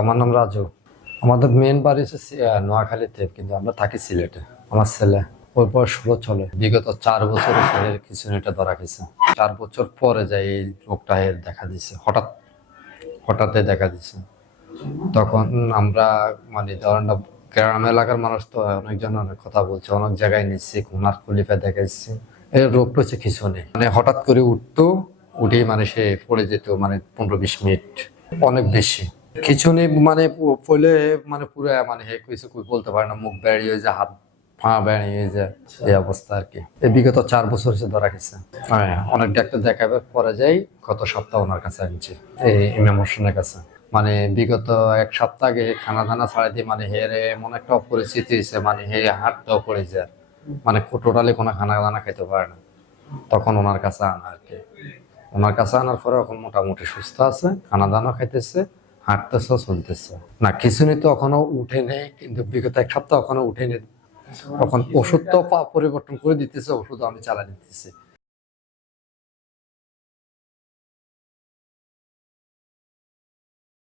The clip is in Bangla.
আমার নাম রাজু। আমাদের মেন বাড়ি হচ্ছে নোয়াখালীতে, কিন্তু আমরা থাকি সিলেটে। আমার ছেলে, ওর বয়স ষোলো চলে। বিগত চার বছর কিছু খিচুনিটা ধরা গেছে। চার বছর পরে যাই এই রোগটা এর দেখা দিছে। হঠাৎ, হঠাৎই দেখা দিছে। তখন আমরা মানে ধরেন গ্রাম এলাকার মানুষ তো অনেকজন অনেক কথা বলছে, অনেক জায়গায় নিচ্ছি কুলিফে দেখাইছি। এই রোগটা হচ্ছে খিচুনি মানে হঠাৎ করে উঠতো, উঠেই মানে সে পড়ে যেত মানে পনেরো বিশ মিনিট, অনেক বেশি। খিচুনি মানে পড়লে মানে পুরো মানে হে কিছু বলতে পারে না, মুখ বেরিয়ে যায়, হাত পা বেরিয়ে যায়, এই অবস্থা আর কি। এই বিগত চার বছর হচ্ছে ধরা গেছে হ্যাঁ অনেক ডাক্তার দেখাবে, পরে যাই, গত সপ্তাহ ওনার কাছে আনছি, এই ইমাম হোসেনের কাছে। মানে বিগত এক সপ্তাহ আগে খানা দানা ছাড়া দিয়ে মানে হের এমন একটা পরিস্থিতি হয়েছে মানে হে হাটটাও পড়ে যায়। মানে টোটালি কোনো খানা দানা খেতে পারে না। তখন ওনার কাছে আনা আর কি। ওনার কাছে আনার পরে এখন মোটামুটি সুস্থ আছে, খানা দানা খাইতেছে হাঁটতেছে চলতেছে না খিচুনি তো এখনও উঠে নেই কিন্তু বিগত এক সপ্তাহ এখনও উঠে নেই। তখন ওষুধ তো পরিবর্তন করে দিতেছে ওষুধ আমি চালা দিতেছি।